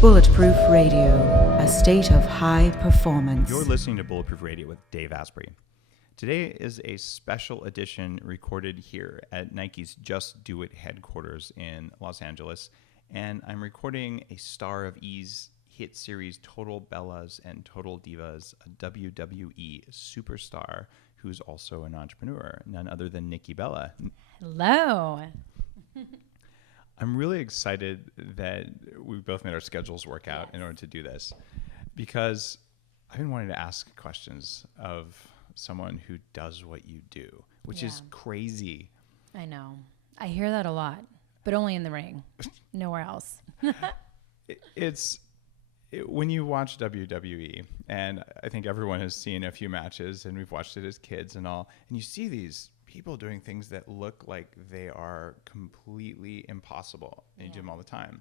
Bulletproof Radio, a state of high performance. You're listening to Bulletproof Radio with Dave Asprey. Today is a special edition recorded here at Nike's Just Do It headquarters in Los Angeles, and I'm recording a Star of E's hit series Total Bellas and Total Divas, a WWE superstar who's also an entrepreneur, none other than Nikki Bella. Hello. I'm really excited that we both made our schedules work out in order to do this, because I've been wanting to ask questions of someone who does what you do, which is crazy. I know. I hear that a lot, but only in the ring, nowhere else. When you watch WWE, and I think everyone has seen a few matches, and we've watched it as kids and all, and you see these people doing things that look like they are completely impossible, and you do them all the time.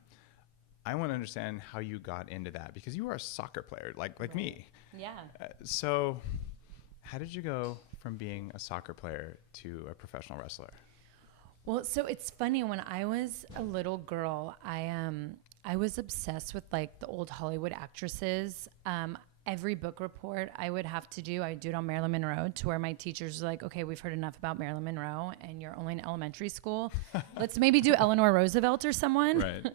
I want to understand how you got into that, because you are a soccer player, like me. Yeah. So how did you go from being a soccer player to a professional wrestler? Well, so it's funny. When I was a little girl, I was obsessed with like the old Hollywood actresses. Every book report I would have to do, I'd do it on Marilyn Monroe, to where my teachers were like, okay, we've heard enough about Marilyn Monroe and you're only in elementary school. Let's maybe do Eleanor Roosevelt or someone. Right.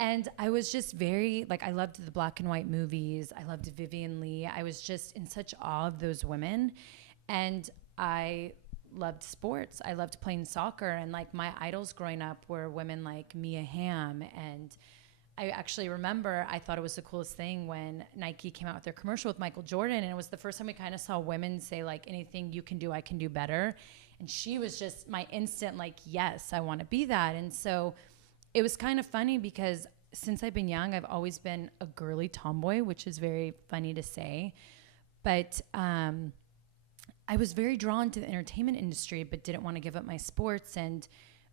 And I was just very, like, I loved the black and white movies. I loved Vivian Leigh. I was just in such awe of those women. And I loved sports. I loved playing soccer. And like my idols growing up were women like Mia Hamm. And I actually remember, I thought it was the coolest thing when Nike came out with their commercial with Michael Jordan. And it was the first time we kind of saw women say, like, anything you can do, I can do better. And she was just my instant, like, yes, I want to be that. And so it was kind of funny, because since I've been young, I've always been a girly tomboy, which is very funny to say. But I was very drawn to the entertainment industry, but didn't want to give up my sports. And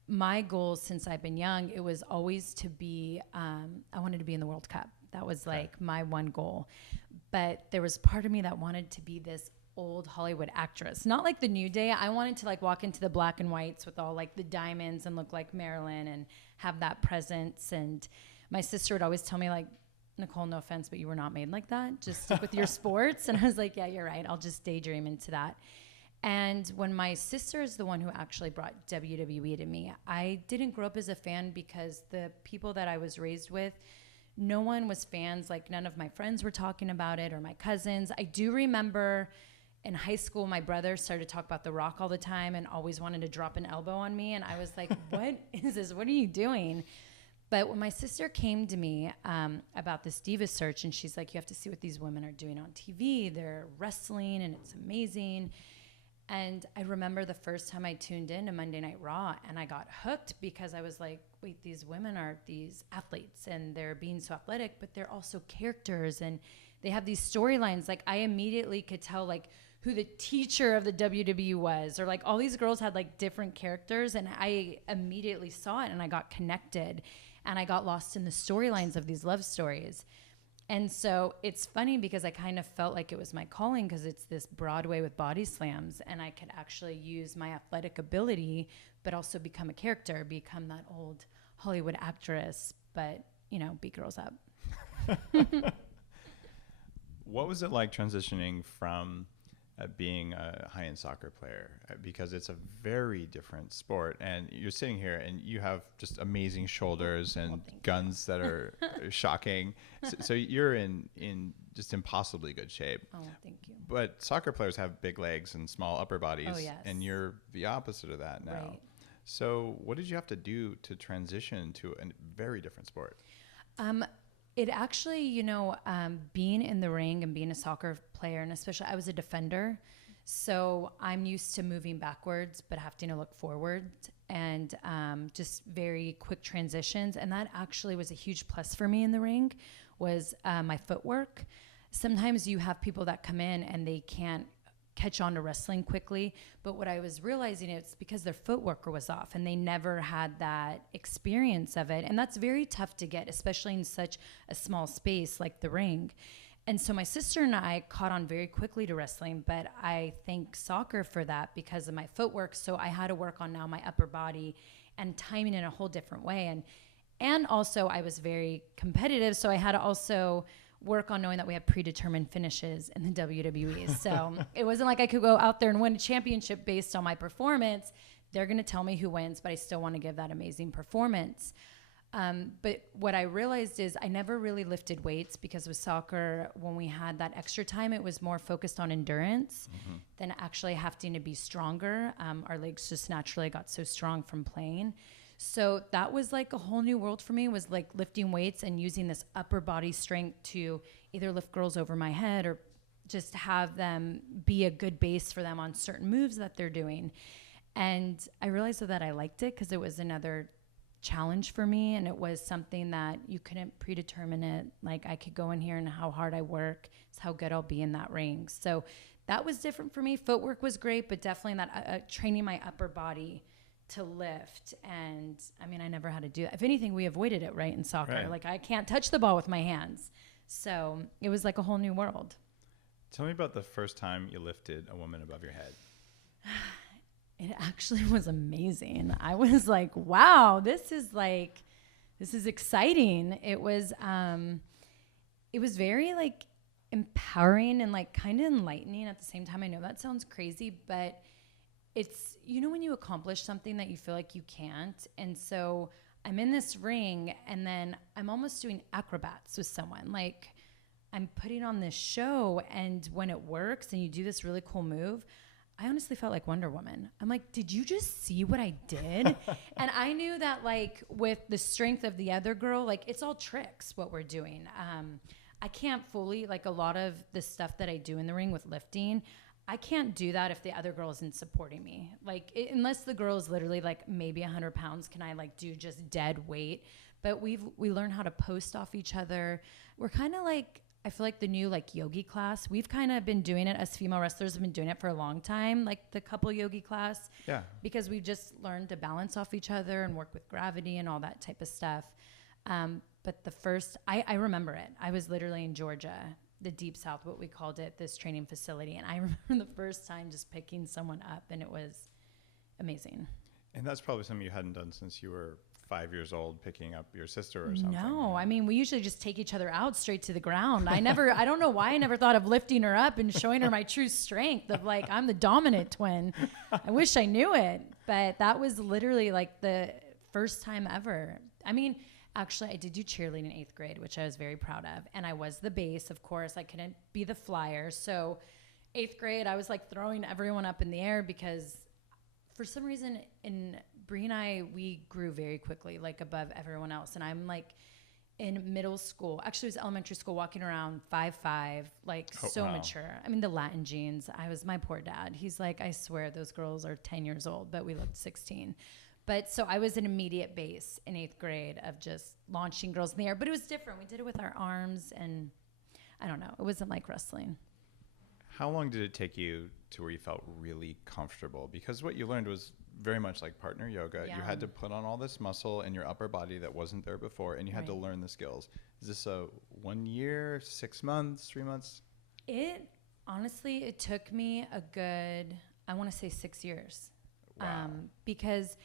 my goal since I've been young, it was always to be, I wanted to be in the World Cup. That was like my one goal. But there was part of me that wanted to be this old Hollywood actress, not like the New Day. I wanted to like walk into the black and whites with all like the diamonds and look like Marilyn and have that presence. And my sister would always tell me, like, Nicole, no offense, but you were not made like that. Just stick with your sports. And I was like, yeah, you're right. I'll just daydream into that. And when my sister is the one who actually brought WWE to me, I didn't grow up as a fan, because the people that I was raised with, no one was fans. Like, none of my friends were talking about it, or my cousins. I do remember in high school, my brother started to talk about The Rock all the time and always wanted to drop an elbow on me. And I was like, what is this? What are you doing? But when my sister came to me about this diva search, and she's like, you have to see what these women are doing on TV. They're wrestling and it's amazing. And I remember the first time I tuned in to Monday Night Raw, and I got hooked, because I was like, wait, these women are these athletes and they're being so athletic, but they're also characters and they have these storylines. Like, I immediately could tell like who the teacher of the WWE was, or like all these girls had like different characters, and I immediately saw it and I got connected, and I got lost in the storylines of these love stories. And so it's funny, because I kind of felt like it was my calling, because it's this Broadway with body slams, and I could actually use my athletic ability, but also become a character, become that old Hollywood actress, but, you know, beat girls up. What was it like transitioning from being a high-end soccer player, because it's a very different sport, and you're sitting here and you have just amazing shoulders and guns that are shocking. So you're in just impossibly good shape. Oh, thank you. But soccer players have big legs and small upper bodies. Oh, yes. And you're the opposite of that now. Right. So what did you have to do to transition to a very different sport? It actually, you know, being in the ring and being a soccer player, and especially I was a defender, so I'm used to moving backwards but having to look forward, and just very quick transitions. And that actually was a huge plus for me in the ring, was my footwork. Sometimes you have people that come in and they can't catch on to wrestling quickly, but what I was realizing, it's because their footwork was off and they never had that experience of it, and that's very tough to get, especially in such a small space like the ring. And so my sister and I caught on very quickly to wrestling, but I thank soccer for that because of my footwork. So I had to work on now my upper body and timing in a whole different way. And also I was very competitive. So I had to also work on knowing that we have predetermined finishes in the WWE. So it wasn't like I could go out there and win a championship based on my performance. They're going to tell me who wins, but I still want to give that amazing performance. But what I realized is I never really lifted weights because with soccer, when we had that extra time, it was more focused on endurance than actually having to be stronger. Our legs just naturally got so strong from playing. So that was like a whole new world for me, was like lifting weights and using this upper body strength to either lift girls over my head or just have them be a good base for them on certain moves that they're doing. And I realized that I liked it because it was another challenge for me, and it was something that you couldn't predetermine it. Like I could go in here and how hard I work is how good I'll be in that ring. So that was different for me. Footwork was great, but definitely that training my upper body to lift. And I mean, I never had to do that. If anything, we avoided it, right, in soccer. Right. Like I can't touch the ball with my hands. So it was like a whole new world. Tell me about the first time you lifted a woman above your head. It actually was amazing. I was like, wow, this is exciting. It was very like empowering and like kind of enlightening at the same time. I know that sounds crazy, but it's, you know, when you accomplish something that you feel like you can't. And so I'm in this ring and then I'm almost doing acrobats with someone. Like I'm putting on this show, and when it works and you do this really cool move, I honestly felt like Wonder Woman. I'm like, did you just see what I did? And I knew that like with the strength of the other girl, like it's all tricks what we're doing. I can't fully, like a lot of the stuff that I do in the ring with lifting, I can't do that if the other girl isn't supporting me. Like unless the girl is literally like maybe 100 pounds, can I like do just dead weight? But we learn how to post off each other. We're kind of like, I feel like the new like yogi class, we've kind of been doing it as female wrestlers have been doing it for a long time, like the couple yogi class. Yeah. Because we've just learned to balance off each other and work with gravity and all that type of stuff. But the first, I remember it. I was literally in Georgia, the Deep South, what we called it, this training facility. And I remember the first time just picking someone up, and it was amazing. And that's probably something you hadn't done since you were 5 years old, picking up your sister or something. No, I mean, we usually just take each other out straight to the ground. I don't know why I never thought of lifting her up and showing her my true strength of like, I'm the dominant twin. I wish I knew it, but that was literally like the first time ever. I mean, actually I did do cheerleading in 8th grade, which I was very proud of. And I was the base, of course. I couldn't be the flyer. So 8th grade, I was like throwing everyone up in the air because for some reason Bree and I, we grew very quickly, like above everyone else. And I'm like in middle school, actually it was elementary school, walking around 5'5", like wow. Mature. I mean, the Latin genes, my poor dad. He's like, I swear those girls are 10 years old, but we looked 16. But so I was an immediate base in 8th grade of just launching girls in the air, but it was different. We did it with our arms, and I don't know. It wasn't like wrestling. How long did it take you to where you felt really comfortable? Because what you learned was very much like partner yoga. Yeah. You had to put on all this muscle in your upper body that wasn't there before, and you had to learn the skills. Is this a 1 year, 6 months, 3 months? Honestly, it took me a good, I want to say 6 years. Wow. Because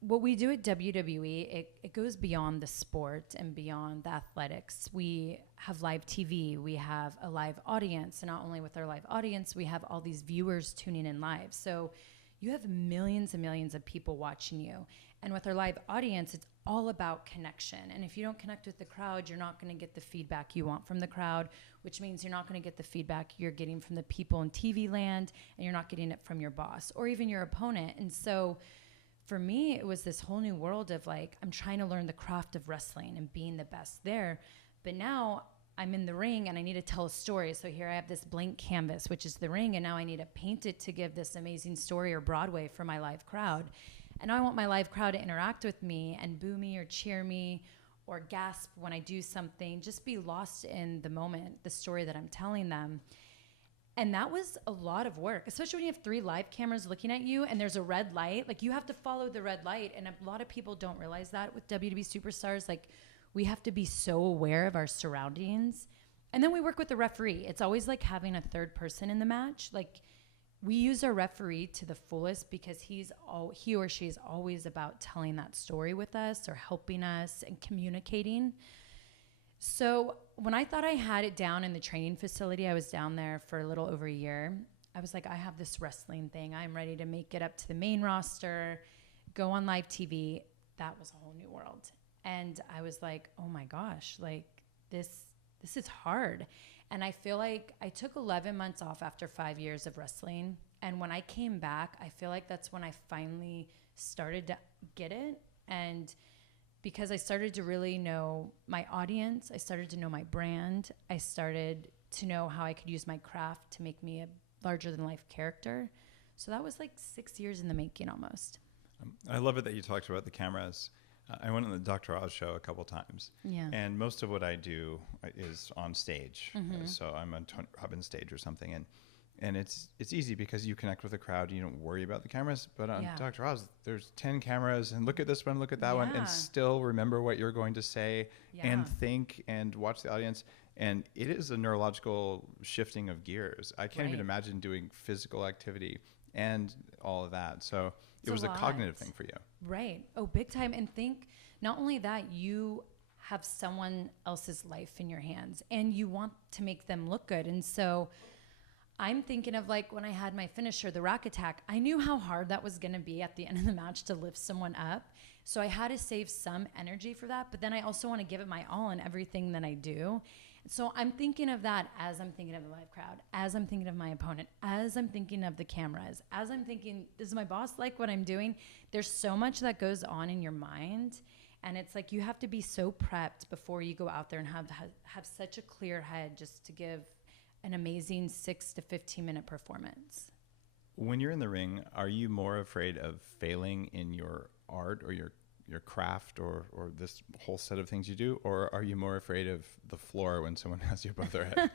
what we do at WWE, it goes beyond the sport and beyond the athletics. We have live TV. We have a live audience. And not only with our live audience, we have all these viewers tuning in live. So you have millions and millions of people watching you. And with our live audience, it's all about connection. And if you don't connect with the crowd, you're not going to get the feedback you want from the crowd, which means you're not going to get the feedback you're getting from the people in TV land, and you're not getting it from your boss or even your opponent. And so for me, it was this whole new world of like, I'm trying to learn the craft of wrestling and being the best there. But now I'm in the ring and I need to tell a story. So here I have this blank canvas, which is the ring. And now I need to paint it to give this amazing story or Broadway for my live crowd. And now I want my live crowd to interact with me and boo me or cheer me or gasp when I do something, just be lost in the moment, the story that I'm telling them. And that was a lot of work, especially when you have 3 live cameras looking at you and there's a red light. Like, you have to follow the red light. And a lot of people don't realize that with WWE superstars. Like, we have to be so aware of our surroundings. And then we work with the referee. It's always like having a third person in the match. Like, we use our referee to the fullest because he or she is always about telling that story with us or helping us and communicating. So when I thought I had it down in the training facility, I was down there for a little over a year. I was like, I have this wrestling thing. I'm ready to make it up to the main roster, go on live TV. That was a whole new world. And I was like, oh my gosh, like this is hard. And I feel like I took 11 months off after 5 years of wrestling. And when I came back, I feel like that's when I finally started to get it. And because I started to really know my audience, I started to know my brand, I started to know how I could use my craft to make me a larger than life character. So that was like 6 years in the making almost. I love it that you talked about the cameras. I went on the Dr. Oz show a couple times. Yeah. And most of what I do is on stage. So I'm on Tony Robbins stage or something. And it's easy because you connect with the crowd. You don't worry about the cameras. But on Dr. Oz, there's 10 cameras. And look at this one, look at that one. And still remember what you're going to say and think and watch the audience. And it is a neurological shifting of gears. I can't even imagine doing physical activity and all of that. So it was a cognitive thing for you. Right. Oh, big time. And think not only that, you have someone else's life in your hands and you want to make them look good. And so I'm thinking of like when I had my finisher, the rack attack, I knew how hard that was going to be at the end of the match to lift someone up. So I had to save some energy for that. But then I also want to give it my all in everything that I do. So I'm thinking of that as I'm thinking of the live crowd, as I'm thinking of my opponent, as I'm thinking of the cameras, as I'm thinking, does my boss like what I'm doing? There's so much that goes on in your mind. And it's like you have to be so prepped before you go out there and have such a clear head just to give an amazing 6 to 15 minute performance. When you're in the ring, are you more afraid of failing in your art or your craft or this whole set of things you do? Or are you more afraid of the floor when someone has you above their head?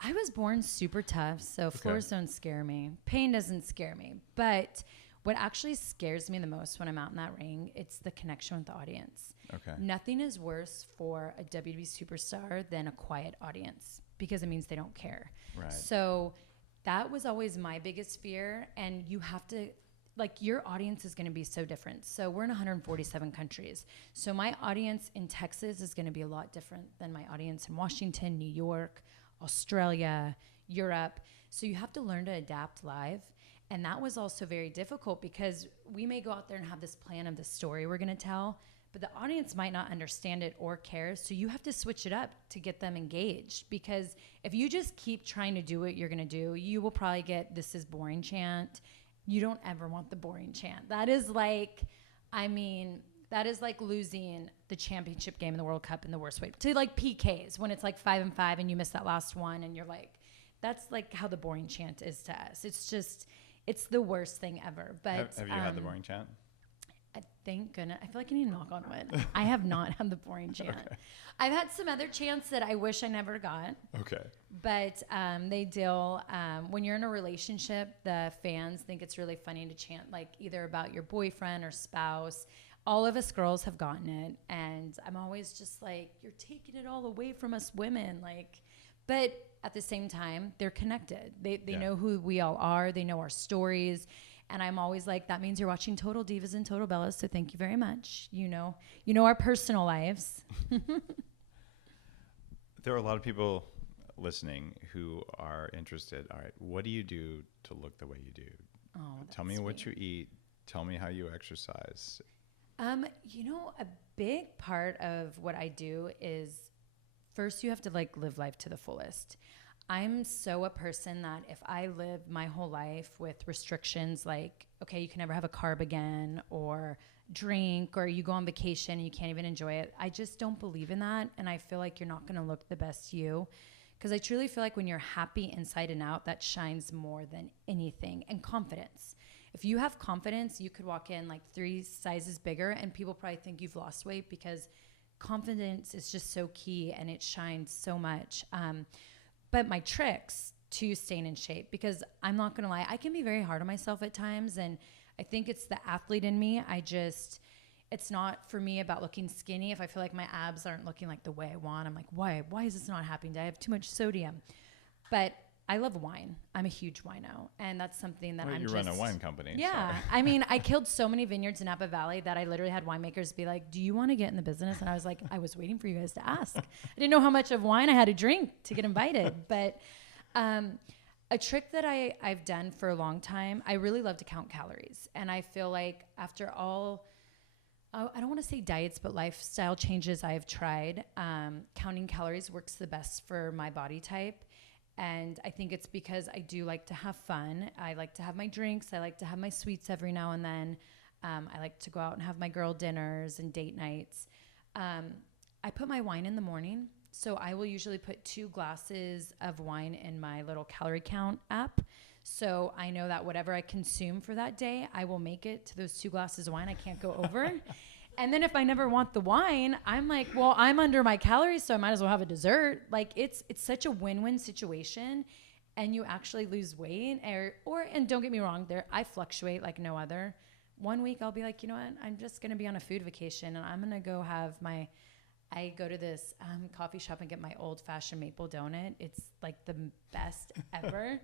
I was born super tough, so floors don't scare me. Pain doesn't scare me. But what actually scares me the most when I'm out in that ring, it's the connection with the audience. Okay. Nothing is worse for a WWE superstar than a quiet audience because it means they don't care. Right. So that was always my biggest fear. And you have to, like, your audience is going to be so different. So we're in 147 countries. So my audience in Texas is going to be a lot different than my audience in Washington, New York, Australia, Europe. So you have to learn to adapt live. And that was also very difficult because we may go out there and have this plan of the story we're going to tell, but the audience might not understand it or care. So you have to switch it up to get them engaged, because if you just keep trying to do what you're going to do, you will probably get "this is boring" chant. You don't ever want the boring chant. That is like, that is like losing the championship game in the World Cup in the worst way. To like PKs when it's like 5-5 and you miss that last one and you're like, that's like how the boring chant is to us. It's just, it's the worst thing ever. But have you had the boring chant? Thank goodness. I feel like I need to knock on wood. I have not had the boring chant. Okay. I've had some other chants that I wish I never got. Okay. But they deal, when you're in a relationship, the fans think it's really funny to chant like either about your boyfriend or spouse. All of us girls have gotten it. And I'm always just like, you're taking it all away from us women. Like, but at the same time, they're connected. They know who we all are. They know our stories. And I'm always like, that means you're watching Total Divas and Total Bellas, so thank you very much. You know our personal lives. There are a lot of people listening who are interested. All right, what do you do to look the way you do? Oh, tell me what you eat. Tell me how you exercise. A big part of what I do is, first you have to like live life to the fullest. I'm so a person that if I live my whole life with restrictions like, okay, you can never have a carb again or drink, or you go on vacation and you can't even enjoy it, I just don't believe in that. And I feel like you're not going to look the best you, because I truly feel like when you're happy inside and out, that shines more than anything. And confidence. If you have confidence, you could walk in like 3 sizes bigger and people probably think you've lost weight, because confidence is just so key and it shines so much. But my tricks to staying in shape, because I'm not going to lie, I can be very hard on myself at times. And I think it's the athlete in me. it's not for me about looking skinny. If I feel like my abs aren't looking like the way I want, I'm like, why is this not happening? I have too much sodium. But I love wine. I'm a huge wino. And that's something that you run a wine company. Yeah. So. I mean, I killed so many vineyards in Napa Valley that I literally had winemakers be like, do you want to get in the business? And I was like, I was waiting for you guys to ask. I didn't know how much of wine I had to drink to get invited. But a trick that I've done for a long time, I really love to count calories. And I feel like after all, I don't want to say diets, but lifestyle changes I've tried, counting calories works the best for my body type. And I think it's because I do like to have fun. I like to have my drinks. I like to have my sweets every now and then. I like to go out and have my girl dinners and date nights. I put my wine in the morning. So I will usually put 2 glasses of wine in my little calorie count app. So I know that whatever I consume for that day, I will make it to those 2 glasses of wine. I can't go over. And then if I never want the wine, I'm like, well, I'm under my calories, so I might as well have a dessert. Like it's such a win-win situation, and you actually lose weight. And don't get me wrong, I fluctuate like no other. One week I'll be like, you know what, I'm just gonna be on a food vacation, and I'm gonna go have I go to this coffee shop and get my old-fashioned maple donut. It's like the best ever.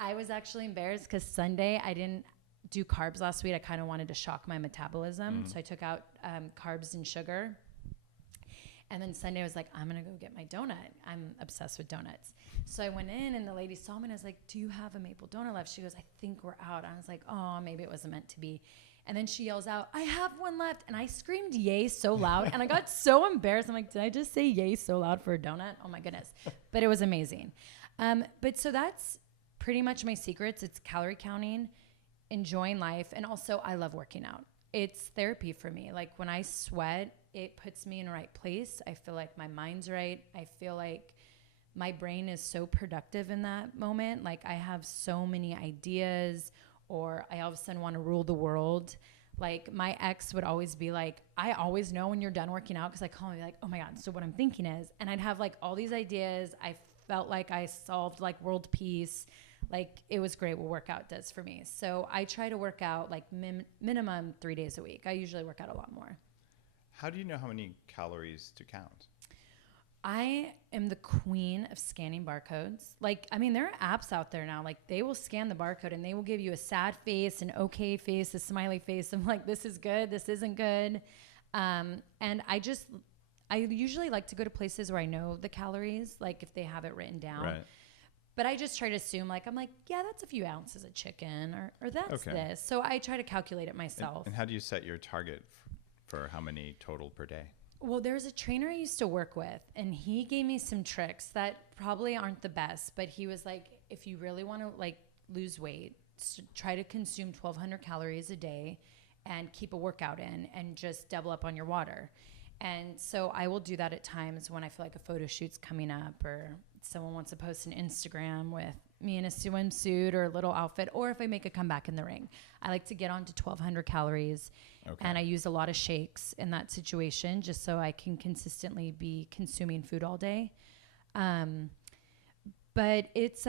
I was actually embarrassed because Sunday I didn't do carbs last week. I kind of wanted to shock my metabolism. So I took out carbs and sugar. And then Sunday I was like, I'm going to go get my donut. I'm obsessed with donuts. So I went in and the lady saw me and I was like, do you have a maple donut left? She goes, I think we're out. I was like, oh, maybe it wasn't meant to be. And then she yells out, I have one left. And I screamed yay so loud. And I got so embarrassed. I'm like, did I just say yay so loud for a donut? Oh my goodness. But it was amazing. But so that's pretty much my secrets. It's calorie counting, enjoying life, and also I love working out. It's therapy for me. Like when I sweat, it puts me in the right place. I feel like my mind's right. I feel like my brain is so productive in that moment. Like I have so many ideas, or I all of a sudden want to rule the world. Like my ex would always be like, I always know when you're done working out, because I call him and be like, oh my God, so what I'm thinking is, and I'd have like all these ideas. I felt like I solved like world peace. Like it was great what workout does for me. So I try to work out like minimum 3 days a week. I usually work out a lot more. How do you know how many calories to count? I am the queen of scanning barcodes. Like, I mean, there are apps out there now. Like they will scan the barcode and they will give you a sad face, an okay face, a smiley face. I'm like, this is good. This isn't good. And I usually like to go to places where I know the calories, like if they have it written down. Right. But I just try to assume, like, I'm like, yeah, that's a few ounces of chicken, or that's this. So I try to calculate it myself. And how do you set your target for how many total per day? Well, there's a trainer I used to work with, and he gave me some tricks that probably aren't the best. But he was like, if you really want to, like, lose weight, try to consume 1,200 calories a day and keep a workout in and just double up on your water. And so I will do that at times when I feel like a photo shoot's coming up, or someone wants to post an Instagram with me in a swimsuit or a little outfit, or if I make a comeback in the ring. I like to get on to 1,200 calories, and I use a lot of shakes in that situation just so I can consistently be consuming food all day. But it's if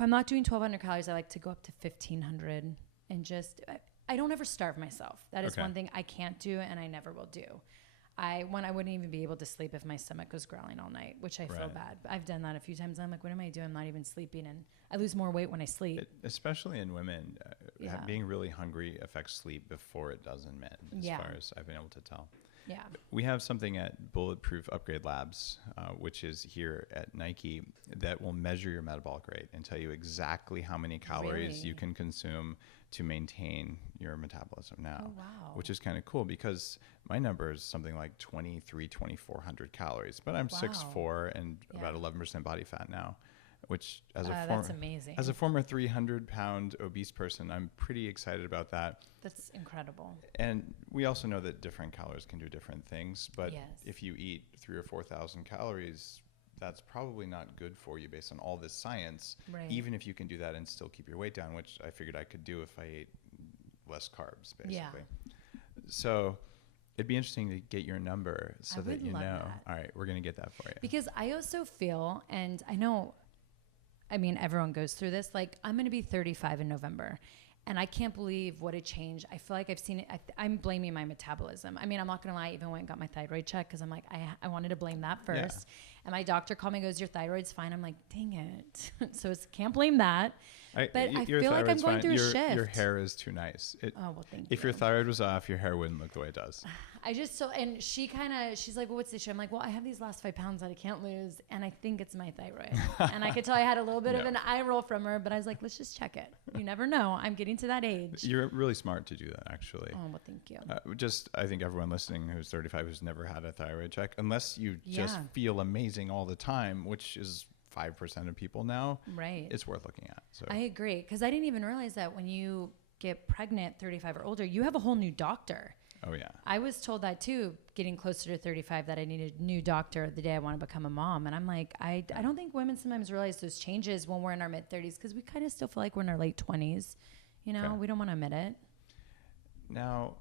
I'm not doing 1,200 calories, I like to go up to 1,500 and just I don't ever starve myself. That is one thing I can't do, and I never will do. I wouldn't even be able to sleep if my stomach was growling all night, which I feel bad. I've done that a few times. I'm like, what am I doing? I'm not even sleeping, and I lose more weight when I sleep. Especially in women, being really hungry affects sleep before it does in men, as far as I've been able to tell. Yeah. We have something at Bulletproof Upgrade Labs, which is here at Nike, that will measure your metabolic rate and tell you exactly how many calories you can consume to maintain your metabolism now, which is kind of cool because my number is something like 2,400 calories, but I'm 6'4" and about 11% body fat now, which that's amazing. As a former 300-pound obese person, I'm pretty excited about that. That's incredible. And we also know that different calories can do different things, but if you eat 3,000 or 4,000 calories, that's probably not good for you based on all this science, even if you can do that and still keep your weight down, which I figured I could do if I ate less carbs, basically. Yeah. So it'd be interesting to get your number so that you know. That. All right, we're going to get that for you. Because I also feel, and I know, I mean, everyone goes through this, like I'm going to be 35 in November. And I can't believe what a change. I feel like I've seen it. I'm blaming my metabolism. I mean, I'm not going to lie. I even went and got my thyroid check because I'm like, I wanted to blame that first. Yeah. And my doctor called me and goes, your thyroid's fine. I'm like, dang it. So can't blame that. But I feel like I'm going through a shift. Your hair is too nice. Oh, well, thank you. If your thyroid was off, your hair wouldn't look the way it does. And she's like, well, what's the issue? I'm like, well, I have these last 5 pounds that I can't lose. And I think it's my thyroid. And I could tell I had a little bit of an eye roll from her, but I was like, let's just check it. You never know. I'm getting to that age. You're really smart to do that, actually. Oh, well, thank you. I think everyone listening who's 35 who's never had a thyroid check, unless you just feel amazing all the time, which is 5% of people now, right? It's worth looking at. So I agree, because I didn't even realize that when you get pregnant 35 or older, you have a whole new doctor. Oh yeah. I was told that too, getting closer to 35, that I needed a new doctor the day I want to become a mom. And I'm like, I don't think women sometimes realize those changes when we're in our mid 30s, because we kind of still feel like we're in our late 20s. You know, we don't want to admit it. Now,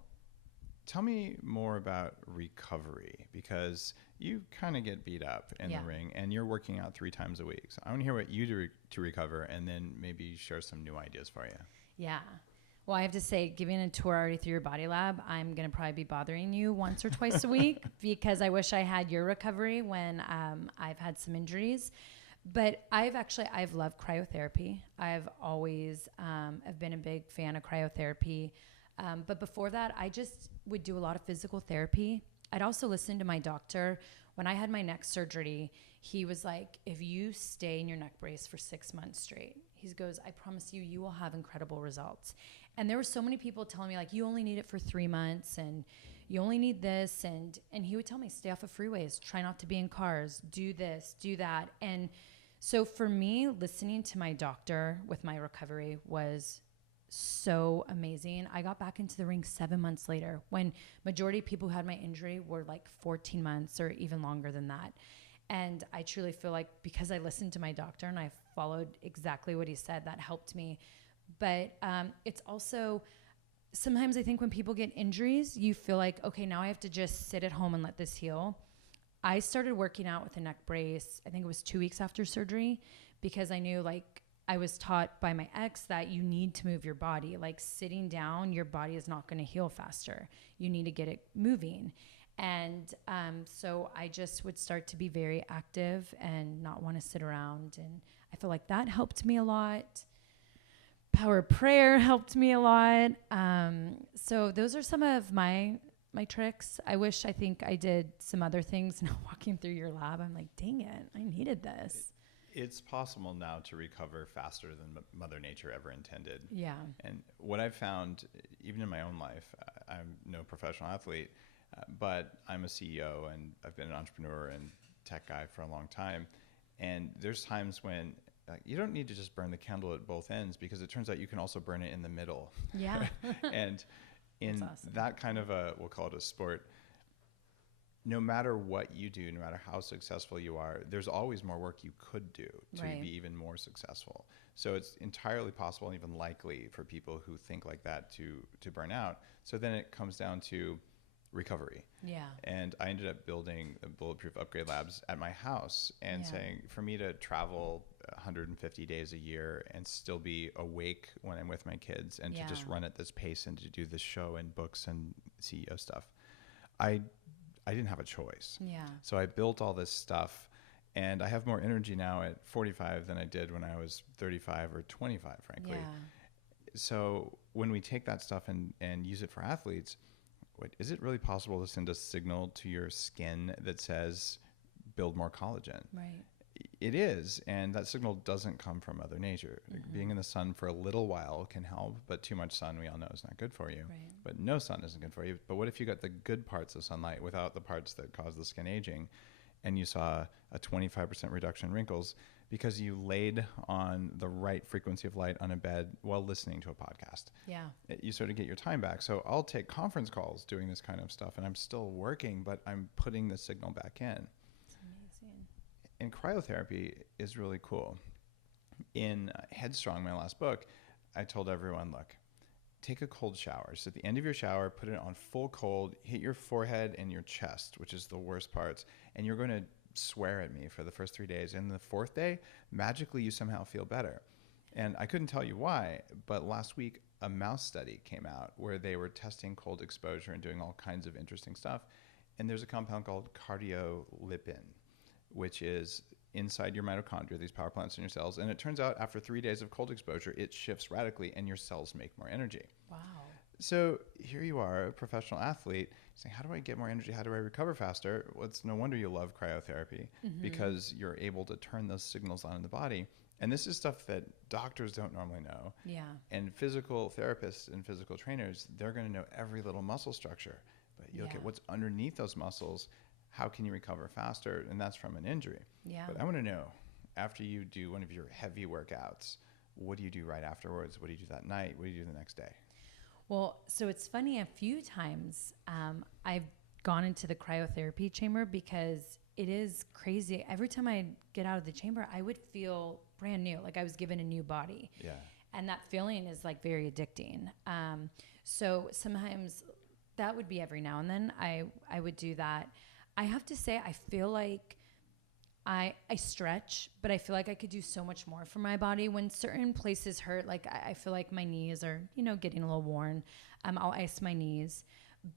tell me more about recovery, because you kind of get beat up in the ring and you're working out 3 times a week. So I want to hear what you do to recover, and then maybe share some new ideas for you. Yeah. Well, I have to say, giving a tour already through your body lab, I'm going to probably be bothering you once or twice a week, because I wish I had your recovery when I've had some injuries. But I've loved cryotherapy. I've always have been a big fan of cryotherapy. But before that, I just would do a lot of physical therapy. I'd also listen to my doctor. When I had my neck surgery, he was like, if you stay in your neck brace for 6 months straight, he goes, I promise you, you will have incredible results. And there were so many people telling me, like, you only need it for 3 months and you only need this. And he would tell me, stay off of freeways, try not to be in cars, do this, do that. And so for me, listening to my doctor with my recovery was so amazing. I got back into the ring 7 months later, when majority of people who had my injury were like 14 months or even longer than that. And I truly feel like, because I listened to my doctor and I followed exactly what he said, that helped me. But it's also, sometimes I think when people get injuries, you feel like, okay, now I have to just sit at home and let this heal. I started working out with a neck brace, I think it was 2 weeks after surgery, because I knew, like, I was taught by my ex that you need to move your body. Like, sitting down, your body is not going to heal faster. You need to get it moving. And so I just would start to be very active and not want to sit around. And I feel like that helped me a lot. Power of prayer helped me a lot. So those are some of my tricks. I think I did some other things. Now walking through your lab, I'm like, dang it, I needed this. It's possible now to recover faster than Mother Nature ever intended. Yeah. And what I've found, even in my own life, I'm no professional athlete, but I'm a CEO and I've been an entrepreneur and tech guy for a long time. And there's times when you don't need to just burn the candle at both ends, because it turns out you can also burn it in the middle. Yeah. And in awesome. that kind of we'll call it a sport, no matter what you do, no matter how successful you are, there's always more work you could do to be even more successful. So it's entirely possible and even likely for people who think like that to burn out. So then it comes down to recovery. Yeah. And I ended up building Bulletproof upgrade labs at my house and saying, for me to travel 150 days a year and still be awake when I'm with my kids and to just run at this pace and to do this show and books and CEO stuff, I didn't have a choice. Yeah. So I built all this stuff, and I have more energy now at 45 than I did when I was 35 or 25, frankly. Yeah. So when we take that stuff and use it for athletes, is it really possible to send a signal to your skin that says, build more collagen? Right. It is, and that signal doesn't come from Mother Nature. Mm-hmm. Being in the sun for a little while can help, but too much sun, we all know, is not good for you. Right. But no sun isn't good for you. But what if you got the good parts of sunlight without the parts that cause the skin aging, and you saw a 25% reduction in wrinkles because you laid on the right frequency of light on a bed while listening to a podcast? Yeah. You sort of get your time back. So I'll take conference calls doing this kind of stuff, and I'm still working, but I'm putting the signal back in. And cryotherapy is really cool. In Headstrong, my last book, I told everyone, look, take a cold shower. So at the end of your shower, put it on full cold, hit your forehead and your chest, which is the worst parts, and you're going to swear at me for the first 3 days. And the 4th day, magically you somehow feel better. And I couldn't tell you why, but last week a mouse study came out where they were testing cold exposure and doing all kinds of interesting stuff. And there's a compound called cardiolipin, which is inside your mitochondria, these power plants in your cells. And it turns out after 3 days of cold exposure, it shifts radically and your cells make more energy. Wow. So here you are, a professional athlete, saying, how do I get more energy? How do I recover faster? Well, it's no wonder you love cryotherapy, because you're able to turn those signals on in the body. And this is stuff that doctors don't normally know. Yeah. And physical therapists and physical trainers, they're going to know every little muscle structure. But you look at what's underneath those muscles. How can you recover faster? And that's from an injury. Yeah. But I want to know, after you do one of your heavy workouts, what do you do right afterwards? What do you do that night? What do you do the next day? Well, so it's funny, a few times I've gone into the cryotherapy chamber because it is crazy. Every time I get out of the chamber, I would feel brand new, like I was given a new body. Yeah. And that feeling is like very addicting. So sometimes that would be every now and then I would do that. I have to say, I feel like I stretch, but I feel like I could do so much more for my body. When certain places hurt, like I feel like my knees are, getting a little worn. I'll ice my knees,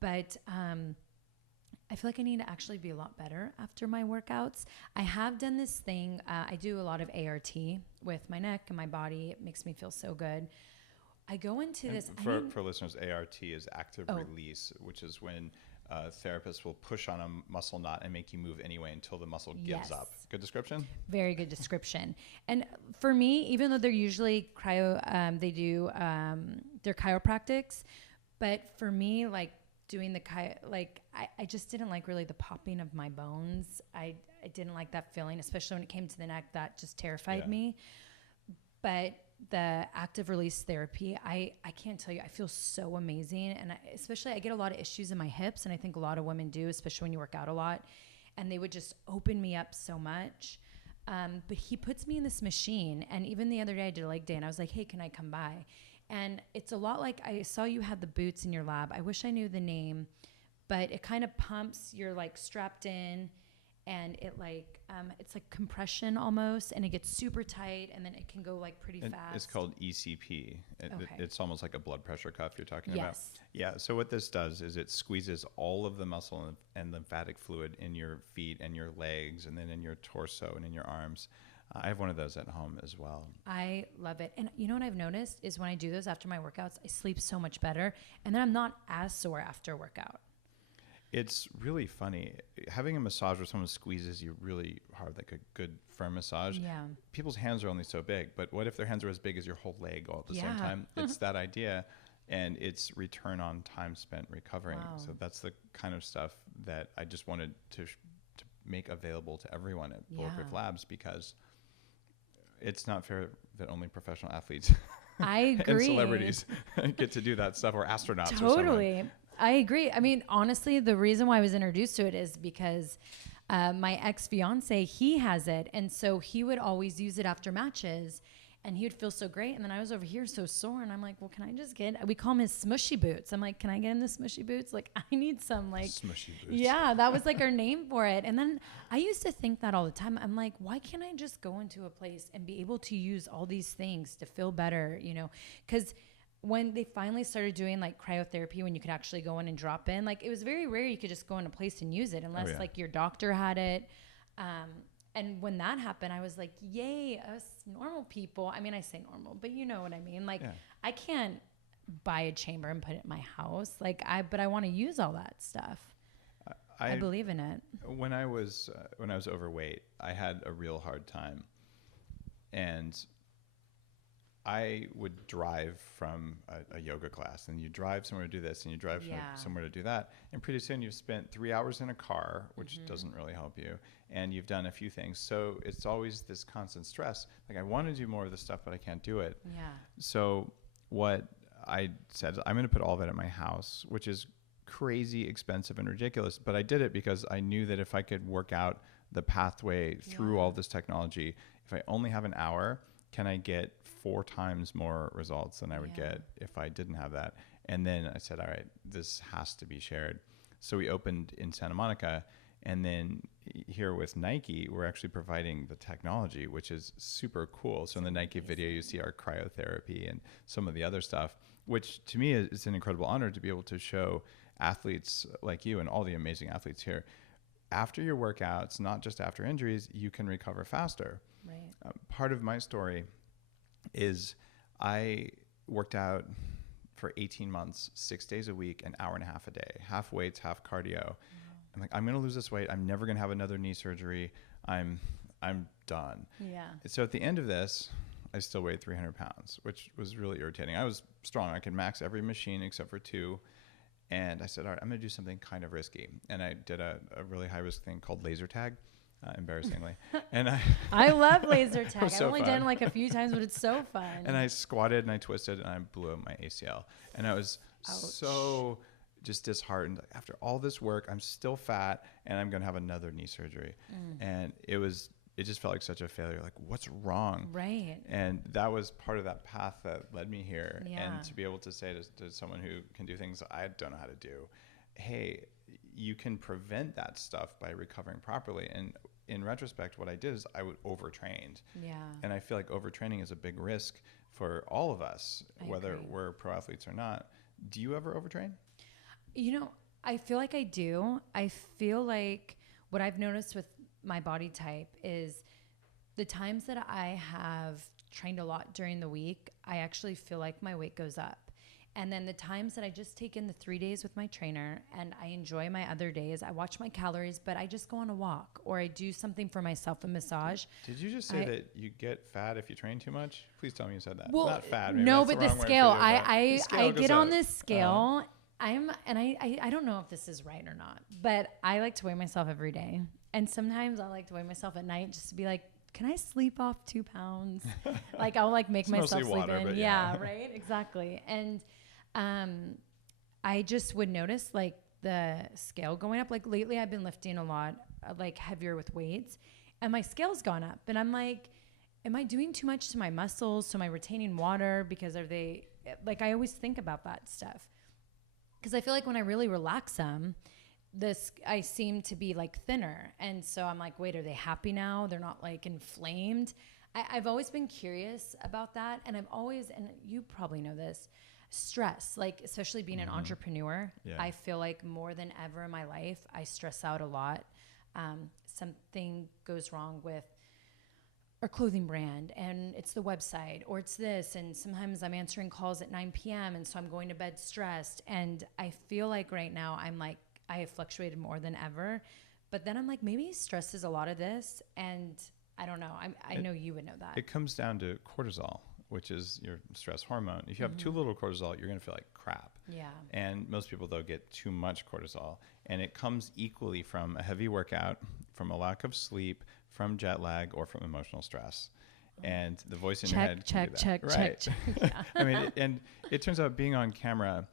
but I feel like I need to actually be a lot better after my workouts. I have done this thing. I do a lot of ART with my neck and my body. It makes me feel so good. I go into And this. for listeners, ART is active release, which is when therapists will push on a muscle knot and make you move anyway until the muscle gives up. Good description? Very good description. And for me, even though they're usually they do their chiropractics, but for me, like doing the I just didn't like really the popping of my bones. I didn't like that feeling, especially when it came to the neck. That just terrified me. But the active release therapy, I can't tell you, I feel so amazing. And especially I get a lot of issues in my hips, and I think a lot of women do, especially when you work out a lot, and they would just open me up so much. But he puts me in this machine, and even the other day I did a leg day, and I was like, hey, can I come by? And it's a lot like, I saw you had the boots in your lab. I wish I knew the name, but it kind of pumps, you're like strapped in, and it like it's like compression almost, and it gets super tight, and then it can go like pretty fast. It's called ECP. It's almost like a blood pressure cuff you're talking about. Yes. Yeah. So what this does is it squeezes all of the muscle and lymphatic fluid in your feet and your legs, and then in your torso and in your arms. I have one of those at home as well. I love it. And you know what I've noticed is when I do those after my workouts, I sleep so much better, and then I'm not as sore after a workout. It's really funny. Having a massage where someone squeezes you really hard, like a good firm massage. Yeah. People's hands are only so big, but what if their hands are as big as your whole leg all at the same time? It's that idea, and it's return on time spent recovering. Wow. So that's the kind of stuff that I just wanted to make available to everyone at Bulletproof Labs, because it's not fair that only professional athletes I agree. and celebrities get to do that stuff, or astronauts. Totally. Or someone. I agree. I mean, honestly, the reason why I was introduced to it is because my ex-fiance, he has it. And so he would always use it after matches, and he would feel so great. And then I was over here so sore, and I'm like, well, can I just we call him his smushy boots. I'm like, can I get him the smushy boots? Like, I need some like Smushy boots. Yeah, that was like our name for it. And then I used to think that all the time. I'm like, why can't I just go into a place and be able to use all these things to feel better, because when they finally started doing like cryotherapy, when you could actually go in and drop in, like it was very rare you could just go in a place and use it unless like your doctor had it. And when that happened, I was like, yay, us normal people. I mean, I say normal, but you know what I mean? Like I can't buy a chamber and put it in my house. But I want to use all that stuff. I believe in it. When I was overweight, I had a real hard time, and I would drive from a yoga class, and you drive somewhere to do this, and you drive somewhere to do that. And pretty soon you've spent 3 hours in a car, which doesn't really help you. And you've done a few things. So it's always this constant stress. Like, I want to do more of this stuff, but I can't do it. Yeah. So what I said is, I'm going to put all of it at my house, which is crazy expensive and ridiculous. But I did it because I knew that if I could work out the pathway through all this technology, if I only have an hour, can I get 4 times more results than I would get if I didn't have that? And then I said, all right, this has to be shared. So we opened in Santa Monica, And then here with Nike, we're actually providing the technology, which is super cool. So in the Nike video, you see our cryotherapy and some of the other stuff, which to me is an incredible honor to be able to show athletes like you and all the amazing athletes here. After your workouts, not just after injuries, you can recover faster. Right. Part of my story is I worked out for 18 months, 6 days a week, an hour and a half a day, half weights, half cardio. I'm like, I'm going to lose this weight. I'm never going to have another knee surgery. I'm done. Yeah. So at the end of this, I still weighed 300 pounds, which was really irritating. I was strong. I could max every machine except for 2. And I said, all right, I'm going to do something kind of risky. And I did a really high risk thing called laser tag, embarrassingly. And I love laser tag. so I've only fun. done like a few times, but it's so fun. And I squatted and I twisted and I blew up my ACL. And I was so just disheartened. After all this work, I'm still fat and I'm going to have another knee surgery. And it just felt like such a failure. Like, what's wrong? Right. And that was part of that path that led me here. Yeah. And to be able to say to someone who can do things I don't know how to do, hey, you can prevent that stuff by recovering properly. And in retrospect, what I did is I would overtrained. Yeah. And I feel like overtraining is a big risk for all of us, whether agree. we're pro athletes or not. Do you ever overtrain? You know, I feel like I do. I feel like what I've noticed with my body type is the times that I have trained a lot during the week, I actually feel like my weight goes up. And then the times that I just take in the 3 days with my trainer and I enjoy my other days, I watch my calories, but I just go on a walk or I do something for myself, a massage. Did you just say that you get fat if you train too much? Please tell me you said that. Well, not fat. Maybe no, that's but the the wrong way scale, for you, but the scale I goes get on up. this scale. I don't know if this is right or not, but I like to weigh myself every day. And sometimes I like to weigh myself at night just to be like, can I sleep off 2 pounds? Like I'll like make myself sleep water, in. but Yeah, right. Exactly. And I just would notice like the scale going up. Like lately I've been lifting a lot, like heavier with weights, and my scale's gone up. And I'm like, am I doing too much to my muscles? So am I retaining water? Because are they, like, I always think about that stuff. Because I feel like when I really relax them, I seem to be like thinner. And so I'm like, wait, are they happy now? They're not like inflamed. I've always been curious about that. And I've always, and you probably know this, stress, like especially being an entrepreneur, I feel like more than ever in my life, I stress out a lot. Something goes wrong with our clothing brand and it's the website or it's this. And sometimes I'm answering calls at 9 p.m. And so I'm going to bed stressed. And I feel like right now I'm like, I have fluctuated more than ever, but then I'm like, maybe stress is a lot of this. And I don't know. I know you would know that. It comes down to cortisol, which is your stress hormone. If you have too little cortisol, you're going to feel like crap. Yeah. And most people, though, get too much cortisol. And it comes equally from a heavy workout, from a lack of sleep, from jet lag, or from emotional stress. And the voice in your head can do that. Check. Yeah. I mean, and it turns out being on camera,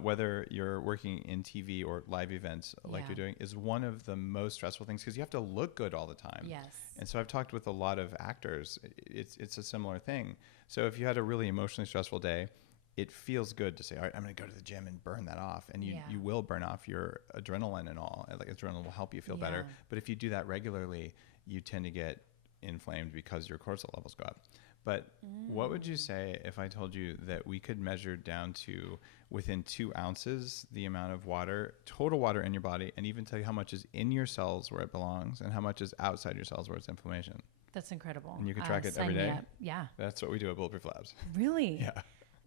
whether you're working in TV or live events like you're doing, is one of the most stressful things because you have to look good all the time. Yes. And so I've talked with a lot of actors. It's a similar thing. So if you had a really emotionally stressful day, it feels good to say, all right, I'm going to go to the gym and burn that off. And you will burn off your adrenaline and all. Like adrenaline will help you feel better. But if you do that regularly, you tend to get inflamed because your cortisol levels go up. But what would you say if I told you that we could measure down to within 2 ounces the amount of water, total water in your body, and even tell you how much is in your cells where it belongs and how much is outside your cells where it's inflammation? That's incredible. And you can track it every day? Yeah. That's what we do at Bulletproof Labs. Really? Yeah.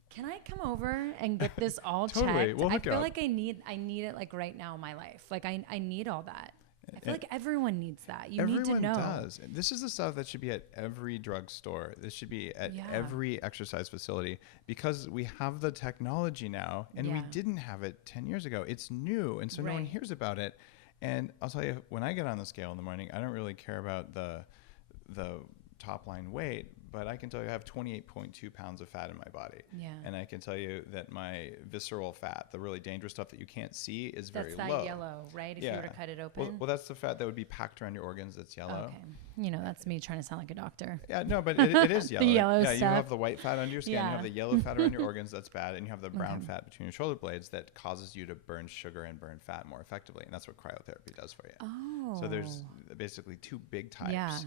Can I come over and get this all Totally. checked? We'll I hook you feel up. like I need it like right now in my life. Like I need all that. I feel like everyone needs that. You need to know. Everyone does. This is the stuff that should be at every drugstore. This should be at every exercise facility because we have the technology now and we didn't have it 10 years ago. It's new. And so no one hears about it. And I'll tell you, when I get on the scale in the morning, I don't really care about the top line weight, but I can tell you I have 28.2 pounds of fat in my body. Yeah. And I can tell you that my visceral fat, the really dangerous stuff that you can't see, is very low. That's that yellow, right? If you were to cut it open. Well, that's the fat that would be packed around your organs that's yellow. Okay. You know, that's me trying to sound like a doctor. Yeah, no, but it is yellow. The yellow stuff. You have the stuff. white fat under your skin, you have the yellow fat around your organs, that's bad, and you have the brown fat between your shoulder blades that causes you to burn sugar and burn fat more effectively, and that's what cryotherapy does for you. Oh. So there's basically two big types. Yeah.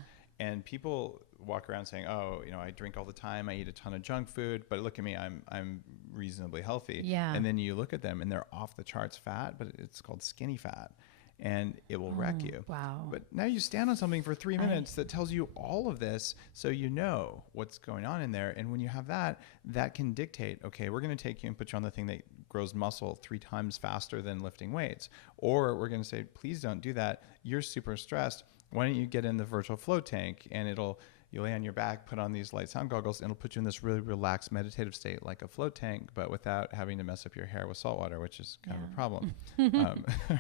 And people walk around saying, "Oh, you know, I drink all the time. I eat a ton of junk food, but look at me, I'm reasonably healthy." Yeah. And then you look at them, and they're off the charts fat, but it's called skinny fat, and it will wreck you. Wow. But now you stand on something for 3 minutes that tells you all of this, so you know what's going on in there. And when you have that, that can dictate, okay, we're going to take you and put you on the thing that grows muscle 3 times faster than lifting weights, or we're going to say, please don't do that. You're super stressed. Why don't you get in the virtual float tank, and you lay on your back, put on these light sound goggles, and it'll put you in this really relaxed meditative state like a float tank, but without having to mess up your hair with salt water, which is kind of a problem.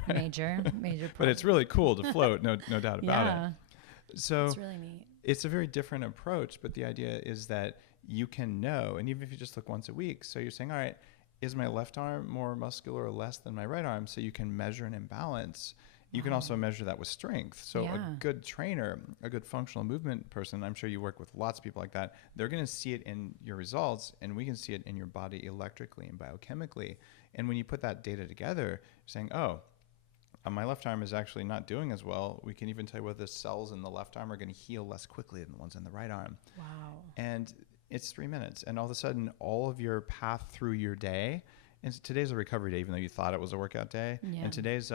Major problem. But it's really cool to float, no doubt about it. So it's really neat. It's a very different approach, but the idea is that you can know, and even if you just look once a week, so you're saying, all right, is my left arm more muscular or less than my right arm? So you can measure an imbalance. You can also measure that with strength. So a good trainer, a good functional movement person, I'm sure you work with lots of people like that, they're going to see it in your results, and we can see it in your body electrically and biochemically. And when you put that data together, you're saying, oh, my left arm is actually not doing as well. We can even tell you whether the cells in the left arm are going to heal less quickly than the ones in the right arm. Wow. And it's 3 minutes. And all of a sudden, all of your path through your day, and today's a recovery day, even though you thought it was a workout day. Yeah. And today's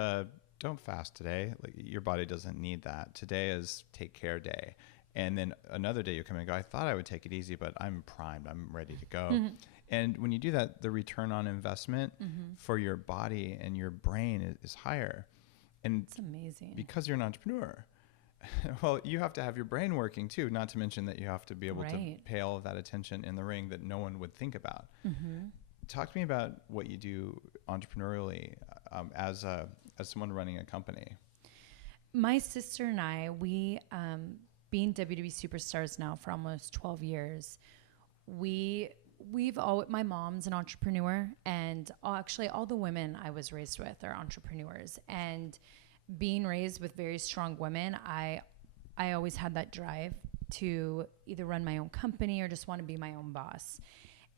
don't fast today. Like, your body doesn't need that. Today is take care day. And then another day you come in and go, I thought I would take it easy, but I'm primed. I'm ready to go. And when you do that, the return on investment for your body and your brain is higher. And it's amazing. Because you're an entrepreneur, well, you have to have your brain working too, not to mention that you have to be able to pay all of that attention in the ring that no one would think about. Talk to me about what you do entrepreneurially as someone running a company. My sister and I, we, being WWE superstars now for almost 12 years, my mom's an entrepreneur, and actually all the women I was raised with are entrepreneurs. And being raised with very strong women, I always had that drive to either run my own company or just want to be my own boss.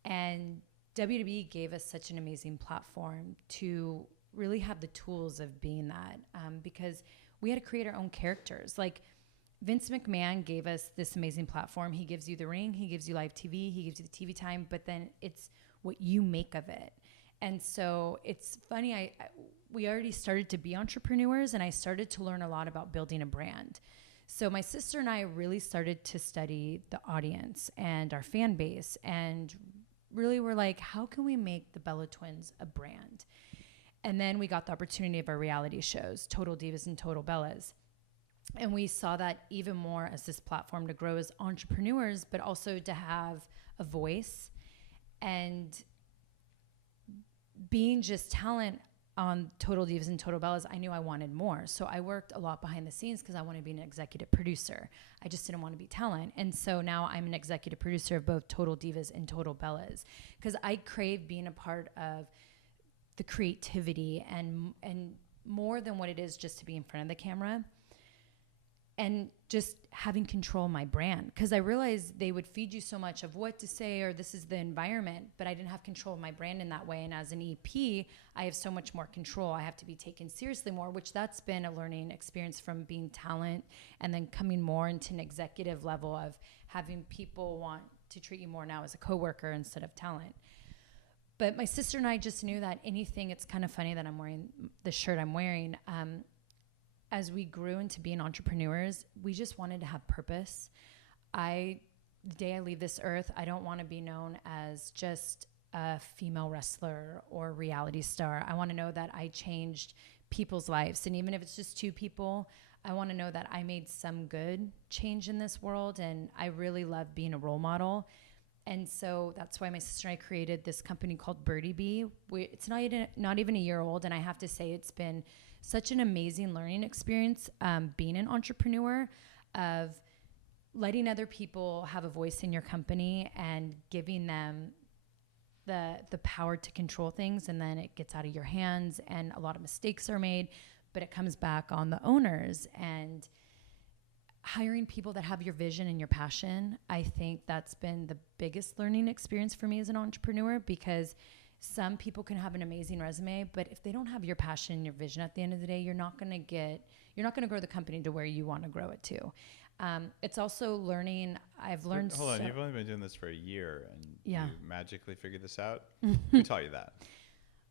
And WWE gave us such an amazing platform to really have the tools of being that, because we had to create our own characters. Like, Vince McMahon gave us this amazing platform. He gives you the ring, he gives you live TV, he gives you the TV time, but then it's what you make of it. And so it's funny, we already started to be entrepreneurs, and I started to learn a lot about building a brand. So my sister and I really started to study the audience and our fan base, and really were like, how can we make the Bella Twins a brand? And then we got the opportunity of our reality shows, Total Divas and Total Bellas. And we saw that even more as this platform to grow as entrepreneurs, but also to have a voice. And being just talent on Total Divas and Total Bellas, I knew I wanted more. So I worked a lot behind the scenes because I wanted to be an executive producer. I just didn't want to be talent. And so now I'm an executive producer of both Total Divas and Total Bellas, because I crave being a part of the creativity and more than what it is just to be in front of the camera, and just having control of my brand. Because I realized they would feed you so much of what to say, or this is the environment, but I didn't have control of my brand in that way. And as an EP, I have so much more control. I have to be taken seriously more, which that's been a learning experience from being talent and then coming more into an executive level of having people want to treat you more now as a coworker instead of talent. But my sister and I just knew that anything, it's kind of funny that I'm wearing the shirt I'm wearing. As we grew into being entrepreneurs, we just wanted to have purpose. The day I leave this earth, I don't want to be known as just a female wrestler or reality star. I want to know that I changed people's lives. And even if it's just 2 people, I want to know that I made some good change in this world. And I really love being a role model. And so that's why my sister and I created this company called Birdie Bee. It's not even a year old. And I have to say it's been such an amazing learning experience being an entrepreneur, of letting other people have a voice in your company and giving them the power to control things, and then it gets out of your hands and a lot of mistakes are made, but it comes back on the owners. And hiring people that have your vision and your passion, I think that's been the biggest learning experience for me as an entrepreneur, because some people can have an amazing resume, but if they don't have your passion and your vision at the end of the day, you're not going to grow the company to where you want to grow it to. It's also learning. I've learned. Hold on, you've only been doing this for a year, and Yeah. you magically figured this out. Who taught you that?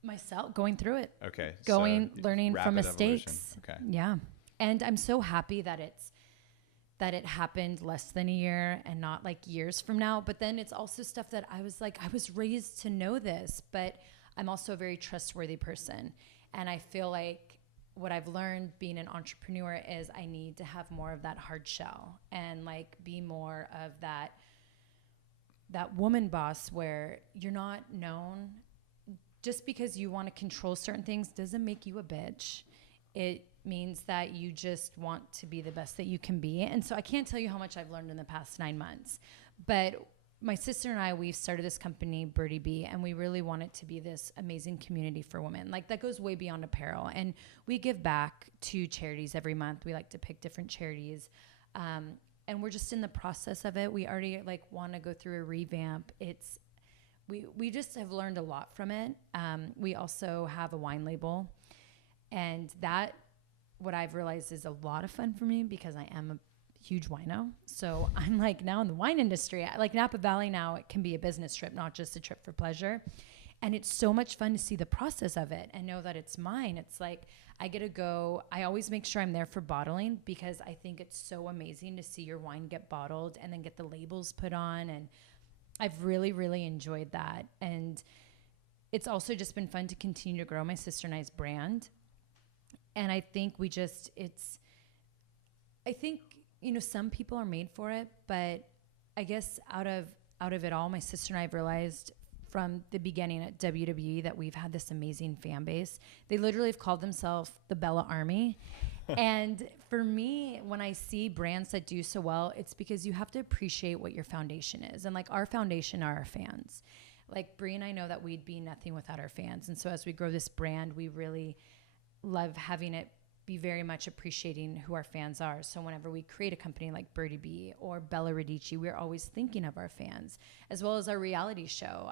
myself going through it. Okay. Learning from mistakes. Evolution. Okay. Yeah. And I'm so happy that it happened less than a year and not like years from now. But then it's also stuff that I was like, I was raised to know this, but I'm also a very trustworthy person. And I feel like what I've learned being an entrepreneur is I need to have more of that hard shell and like be more of that woman boss where you're not known. Just because you want to control certain things doesn't make you a bitch. It means that you just want to be the best that you can be. And so I can't tell you how much I've learned in the past 9 months. But my sister and I, we've started this company, Birdie Bee, and we really want it to be this amazing community for women. Like that goes way beyond apparel. And we give back to charities every month. We like to pick different charities. And we're just in the process of it. We already like want to go through a revamp. We just have learned a lot from it. We also have a wine label, and that, what I've realized is a lot of fun for me because I am a huge wino. So I'm like now in the wine industry, like Napa Valley now, it can be a business trip, not just a trip for pleasure. And it's so much fun to see the process of it and know that it's mine. It's like, I get to go, I always make sure I'm there for bottling because I think it's so amazing to see your wine get bottled and then get the labels put on. And I've really, really enjoyed that. And it's also just been fun to continue to grow my sister and I's brand. And I think some people are made for it, but I guess out of it all, my sister and I have realized from the beginning at WWE that we've had this amazing fan base. They literally have called themselves the Bella Army. And for me, when I see brands that do so well, it's because you have to appreciate what your foundation is. And like our foundation are our fans. Like Brie and I know that we'd be nothing without our fans. And so as we grow this brand, we really love having it be very much appreciating who our fans are. So whenever we create a company like Birdie Bee or Bella Radici, we're always thinking of our fans, as well as our reality show.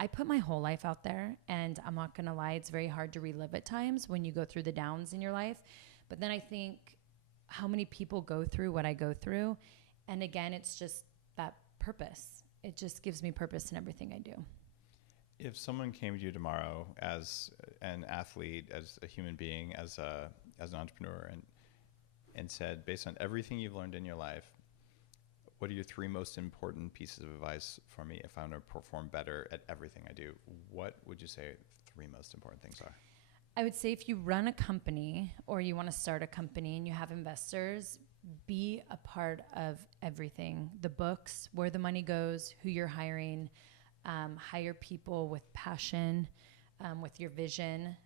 I put my whole life out there, and I'm not going to lie, it's very hard to relive at times when you go through the downs in your life. But then I think how many people go through what I go through. And again, it's just that purpose. It just gives me purpose in everything I do. If someone came to you tomorrow as an athlete, as a human being, as an entrepreneur, and said, based on everything you've learned in your life, what are your 3 most important pieces of advice for me if I want to perform better at everything I do? What would you say 3 most important things are? I would say if you run a company or you want to start a company and you have investors, be a part of everything. The books, where the money goes, who you're hiring. Hire people with passion, with your vision,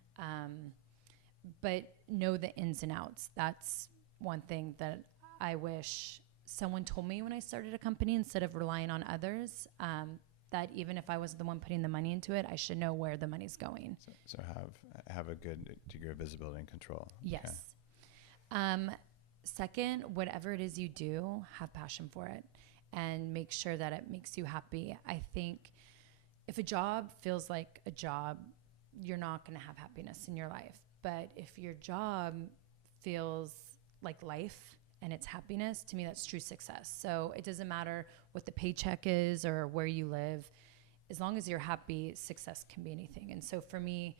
but know the ins and outs. That's one thing that I wish someone told me when I started a company, instead of relying on others, that even if I wasn't the one putting the money into it, I should know where the money's going. So have a good degree of visibility and control. Yes. Okay. Second, whatever it is you do, have passion for it and make sure that it makes you happy. I think if a job feels like a job, you're not going to have happiness in your life. But if your job feels like life and it's happiness, to me, that's true success. So it doesn't matter what the paycheck is or where you live. As long as you're happy, success can be anything. And so for me,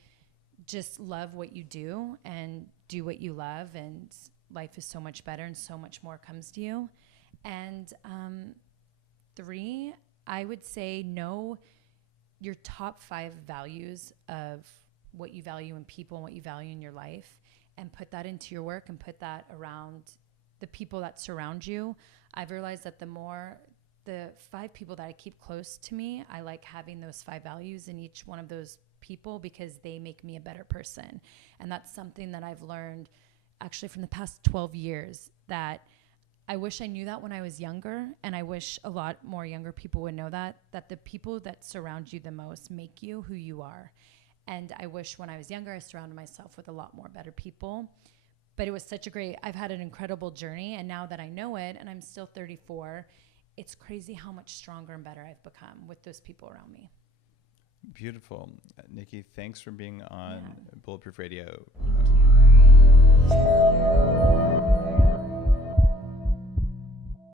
just love what you do and do what you love, and life is so much better and so much more comes to you. And 3, I would say know your top 5 values of what you value in people and what you value in your life, and put that into your work and put that around the people that surround you. I've realized that the 5 people that I keep close to me, I like having those 5 values in each one of those people because they make me a better person. And that's something that I've learned actually from the past 12 years, that I wish I knew that when I was younger, and I wish a lot more younger people would know that the people that surround you the most make you who you are. And I wish when I was younger, I surrounded myself with a lot more better people. But it was I've had an incredible journey. And now that I know it, and I'm still 34, it's crazy how much stronger and better I've become with those people around me. Beautiful. Nikki, thanks for being on Bulletproof Radio. Thank you.